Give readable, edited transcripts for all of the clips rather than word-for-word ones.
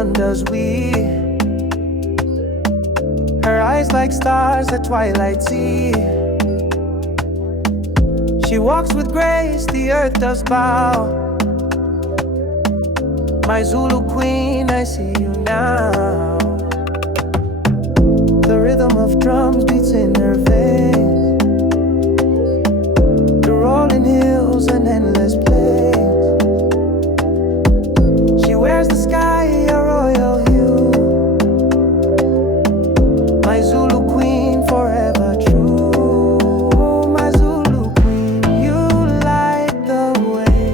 none does we. Her eyes like stars at twilight see. She walks with grace, the earth does bow. My Zulu queen, I see you now. The rhythm of drums beats in her veins. The rolling hills and endless plains. She wears the sky a royal hue. My Zulu queen, forever true. My Zulu queen, you light the way.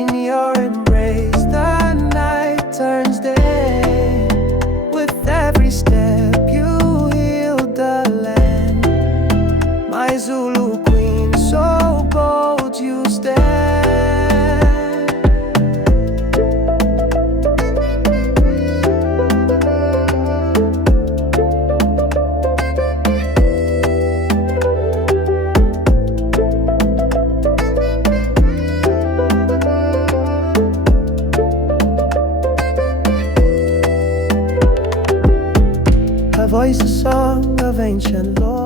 In your embrace, the night turns day. With every step, you heal the land. My Zulu queen, so bold you stand. Her voice a song of ancient lore.